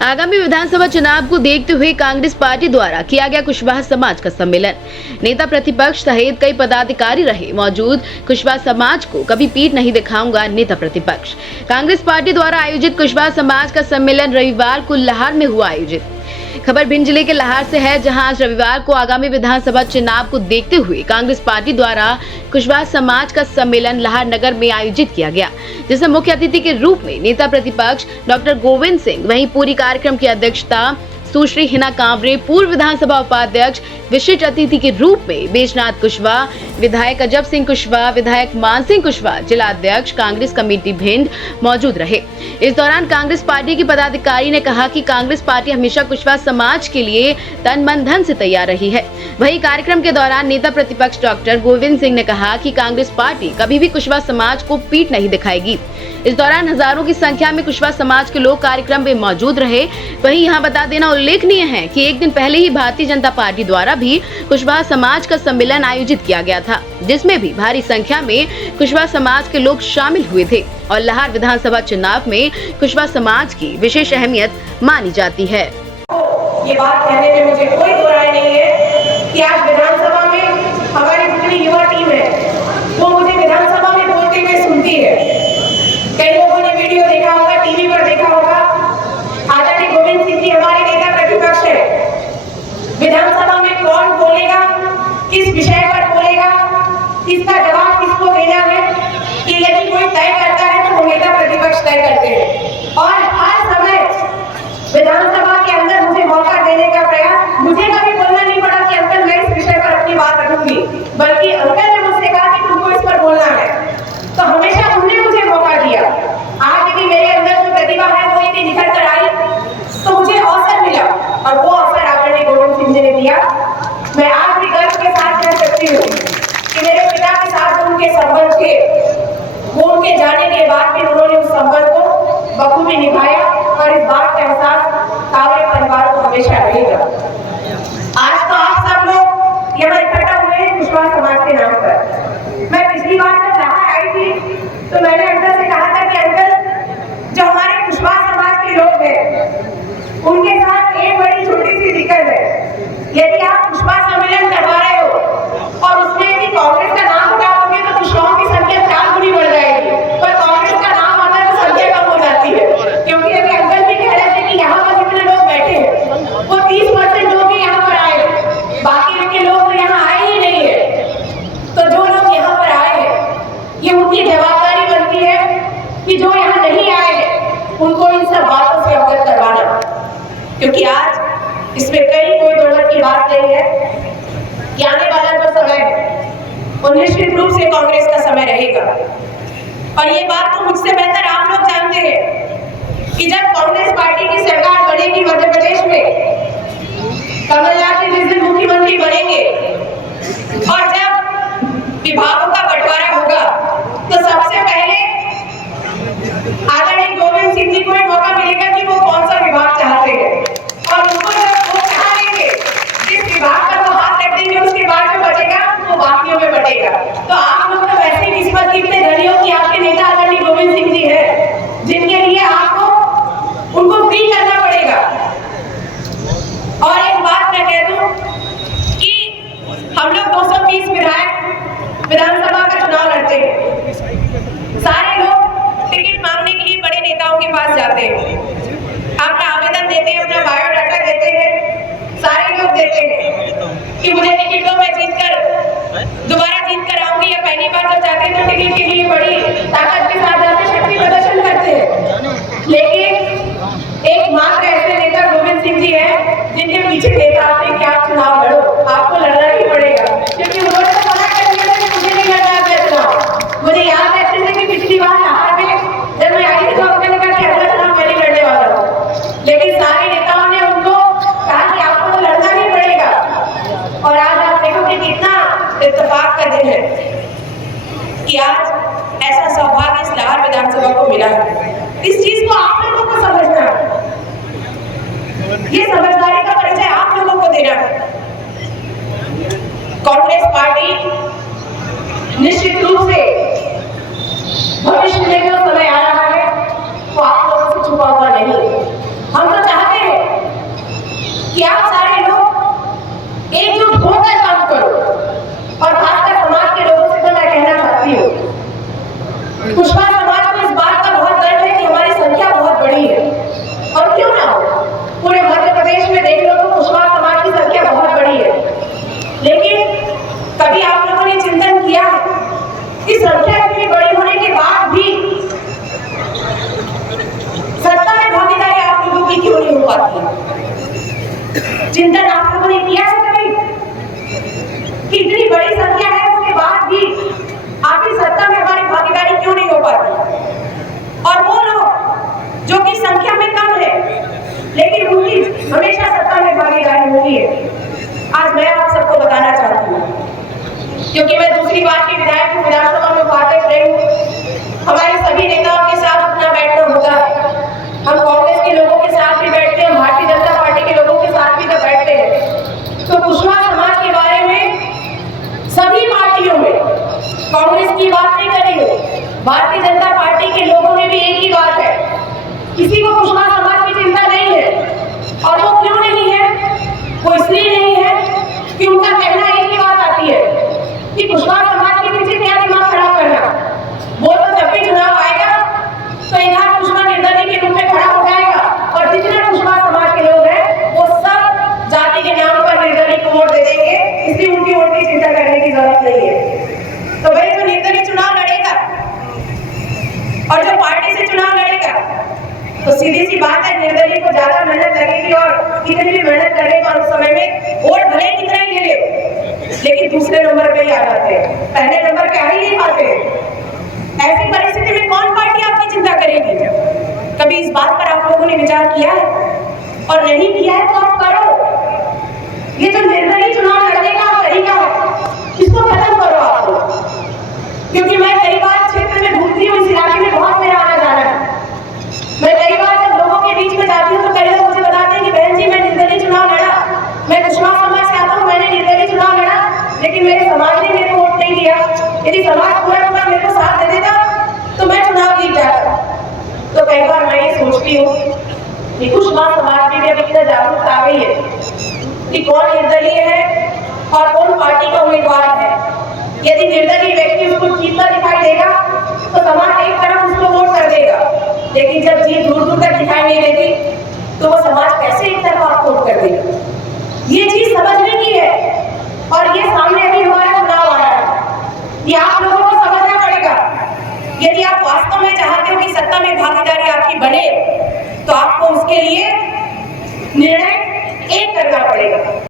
आगामी विधानसभा चुनाव को देखते हुए कांग्रेस पार्टी द्वारा किया गया कुशवाहा समाज का सम्मेलन। नेता प्रतिपक्ष सहित कई पदाधिकारी रहे मौजूद। कुशवाहा समाज को कभी पीठ नहीं दिखाऊंगा, नेता प्रतिपक्ष। कांग्रेस पार्टी द्वारा आयोजित कुशवाहा समाज का सम्मेलन रविवार को लाहौर में हुआ आयोजित। खबर भिंड जिले के लाहौर से है, जहां आज रविवार को आगामी विधानसभा चुनाव को देखते हुए कांग्रेस पार्टी द्वारा कुशवाहा समाज का सम्मेलन लाहौर नगर में आयोजित किया गया, जिसमें मुख्य अतिथि के रूप में नेता प्रतिपक्ष डॉक्टर गोविंद सिंह, वहीं पूरी कार्यक्रम की अध्यक्षता सुश्री हिना कांवरे, पूर्व विधानसभा उपाध्यक्ष, विशिष्ट अतिथि के रूप में बैजनाथ कुशवाहा, विधायक अजब सिंह कुशवाहा, विधायक मान सिंह कुशवाहा, जिला अध्यक्ष कांग्रेस कमेटी भिंड मौजूद रहे। इस दौरान कांग्रेस पार्टी के पदाधिकारी ने कहा कि कांग्रेस पार्टी हमेशा कुशवाहा समाज के लिए तन मन धन से तैयार रही है। वहीं कार्यक्रम के दौरान नेता प्रतिपक्ष डॉक्टर गोविंद सिंह ने कहा कि कांग्रेस पार्टी कभी भी कुशवाहा समाज को पीठ नहीं दिखाएगी। इस दौरान हजारों की संख्या में कुशवाहा समाज के लोग कार्यक्रम में मौजूद रहे। वहीं यहाँ बता देना उल्लेखनीय है कि एक दिन पहले ही भारतीय जनता पार्टी द्वारा भी कुशवाहा समाज का सम्मेलन आयोजित किया गया था, जिसमें भी भारी संख्या में कुशवाहा समाज के लोग शामिल हुए थे और लाहौर विधानसभा चुनाव में कुशवाहा समाज की विशेष अहमियत मानी जाती है। ये बात कहने में मुझे कोई दो राय नहीं है कि आज विधानसभा में हमारी जितनी युवा टीम है वो मुझे विधानसभा में बोलते हुए सुनती है। कई लोगों ने वीडियो देखा होगा, टीवी पर देखा होगा। आदरणीय गोविंद सिंह जी हमारे नेता प्रतिपक्ष है। विधानसभा में कौन बोलेगा, किस विषय पर बोलेगा, इसका जवाब किसको देना है, ये यदि कोई तय करता है तो वो नेता प्रतिपक्ष तय करते हैं। और हर समय विधानसभा के अंदर मुझे मौका देने का प्रयास, मुझे कभी बोलना नहीं पड़ा कि अंकल मैं इस विषय पर अपनी बात रखूंगी, बल्कि अंकल ने मुझसे कहा कि तुमको इस पर बोलना है, तो हमेशा उन्होंने मुझे मौका दिया। आज यदि मेरे अंदर जो प्रतिभा है वो यदि निखर कर आई तो मुझे अवसर मिला, और वो अवसर आदरणीय गोविंद सिंह जी ने दिया। मैं आज भी गर्व के साथ कह सकती हूँ कि मेरे पिता के साथ उनके संबंध थे, वो उनके जाने के बाद भी उन्होंने उस संबंध को बखूबी निभाया, और इस बात का एहसास कांवरे परिवार को हमेशा रहेगा। आज तो आप सब लोग यहाँ इकट्ठा हुए हैं कुशवाहा समाज के नाम पर। मैं पिछली बार जब यहाँ आई थी तो मैंने अंकल से कहा था कि अंकल, जो हमारे कुशवाहा समाज के लोग हैं उनके साथ एक बड़ी छोटी सी दिक्कत है। यदि आप कुशवाहा सम्मेलन करवा रहे हो और उसमें यदि कांग्रेस का नाम उठाओगे तो कुशवाहा की संख्या 4 गुनी बढ़ जाएगी, पर कांग्रेस का नाम आता है तो संख्या कम हो जाती है। क्योंकि अभी अंकल भी कह रहे थे कि यहाँ पर जितने लोग बैठे हैं वो 30% लोग ही यहाँ पर आए, बाकी के लोग तो यहाँ आए ही नहीं है। तो जो लोग यहाँ पर आए हैं ये उनकी जवाबदारी बनती है कि जो यहाँ नहीं आए हैं उनको इन सब बातों से अवगत करवाना, क्योंकि आज इसमें कोई दो मत की बात नहीं है कि आने वाला जो समय है वो निश्चित रूप से कांग्रेस का समय रहेगा। और ये बात तो मुझसे बेहतर आप लोग जानते हैं कि जब कांग्रेस पार्टी की सरकार बनेगी मध्य प्रदेश में, कमलनाथ जी जिस दिन मुख्यमंत्री बनेंगे और जब विभागों का बंटवारा होगा तो सबसे पहले आदरणीय गोविंद सिंह जी को एक मौका मिलेगा कि वो कौन सा विभाग चाहते हैं, और उनको जब वो चाह लेंगे जिस विभाग पर वो हाथ रख देंगे उसके बाद जो बचेगा वो बाकियों में बटेगा। तो आप लोग तो वैसे ही किस्मत के इतने धनी हो कि आपके नेता आदरणीय गोविंद सिंह जी हैं, जिनके लिए आपको उनको फ्री करना पड़ेगा। और एक बात मैं कह दूं कि हम लोग 220 विधायक विधानसभा का चुनाव लड़ते हैं। सारे लोग टिकट मांगने के लिए बड़े नेताओं के पास जाते हैं, अपना आवेदन देते हैं, अपना बायोडाटा देते हैं, सारे लोग देते हैं कि मुझे टिकट दो, मैं जीत कर दोबारा जीत कर आऊंगी, या पहली बार जब जाते हैं तो टिकट के लिए बड़ी ताकत के साथ जाते, शक्ति प्रदर्शन करते हैं। लेकिन एक मात्र ऐसे नेता गोविंद सिंह जी हैं जिनके पीछे नेता आते हैं कि आप चुनाव लड़ो, आपको लड़ना ही पड़ेगा, क्योंकि उन्होंने तो मना कर दिया था कि मुझे नहीं लड़ना है चुनाव। मुझे याद है अच्छे से कि पिछली बार यहाँ पे जब मैं आई थी तो उन्होंने कहा कि अगला चुनाव मैं नहीं लड़ने वाला हूँ, लेकिन सारे नेताओं ने उनको कहा कि आपको तो लड़ना ही पड़ेगा। और आज आप देखो कि कितना इत्तेफाक का दिन है कि आज ऐसा सौभाग्य इस लाहौर विधानसभा को मिला है। इस चीज को आप लोगों को समझना है, ये समझदारी का परिचय आप लोगों को देना है। कांग्रेस पार्टी निश्चित रूप से भविष्य में जो समय आ रहा है वो आप लोगों से छुपा हुआ नहीं। हम तो चाहते हमेशा सत्ता में भागीदारी होती है। आज मैं आप सबको बताना चाहती हूँ, क्योंकि मैं दूसरी बार की विधायक हूँ, विधानसभा में भारतीय प्रेम हमारे सभी नेताओं के साथ अपना बैठना होता है। हम कांग्रेस के लोगों के साथ भी बैठते हैं, भारतीय जनता पार्टी के लोगों के साथ भी जब बैठते हैं तो कुशवाहा समाज के बारे में सभी पार्टियों में, कांग्रेस की बात नहीं कर रही हूँ, भारतीय जनता पार्टी के लोगों में भी एक ही बात है, किसी को कुशवाहा समाज की चिंता नहीं है। और वो क्यों नहीं है? वो इसलिए नहीं है कि उनका कहना एक ही बात आती है कि कुशवाहा समाज के पीछे क्या दिमाग खराब करना। वो तो जब भी चुनाव आएगा तो इधर कुशवाहा निर्दलीय के रूप में खड़ा हो जाएगा और जितने कुशवाहा समाज के लोग हैं वो सब जाति के नाम पर निर्दलीय को वोट दे देंगे, इसलिए उनकी वोट की चिंता करने की जरूरत नहीं है। तो भाई जो निर्दलीय चुनाव लड़ेगा और जो पार्टी से चुनाव लड़ेगा तो सीधी सी बात है, निर्दलीय को ज्यादा मेहनत लगेगी और कितनी भी मेहनत करेगा उस समय में वोट भले कितना ही ले लेकिन दूसरे नंबर पे ही आ जाते हैं, पहले नंबर पे आ ही नहीं पाते। ऐसी परिस्थिति में कौन पार्टी आपकी चिंता करेगी? कभी इस बात पर आप लोगों ने विचार किया है? और नहीं किया है तो आप करो। ये जो निर्दलीय चुनाव लड़ने का तरीका है इसको खत्म करो आप लोग, क्योंकि मैं कई बार क्षेत्र में घूमती हूँ, इस इलाके में बहुत मेरा आना जाना है। मैं कई बार जब लोगों के बीच में जाती हूँ तो कई लोग मुझे बताते हैं कि बहन जी मैं निर्दलीय चुनाव लड़ा, मैं कुशवाहा समाज से आता हूँ, मैंने निर्दलीय चुनाव लड़ा लेकिन मेरे समाज ने मेरे को वोट नहीं दिया। यदि समाज पूरा पूरा मेरे को साथ दे देता तो मैं चुनाव जीत जाता। तो कई बार मैं ये सोचती हूँ कि कुशवाहा समाज में भी अब इतना जागरूकता आ गई है कि कौन निर्दलीय है और कौन पार्टी का उम्मीदवार है। यदि निर्दलीय व्यक्ति उसको जीतता दिखाई देगा तो समाज एक तरफ उसको वोट कर देगा, लेकिन जब जीत दूर दूर तक दिखाई नहीं देती तो वो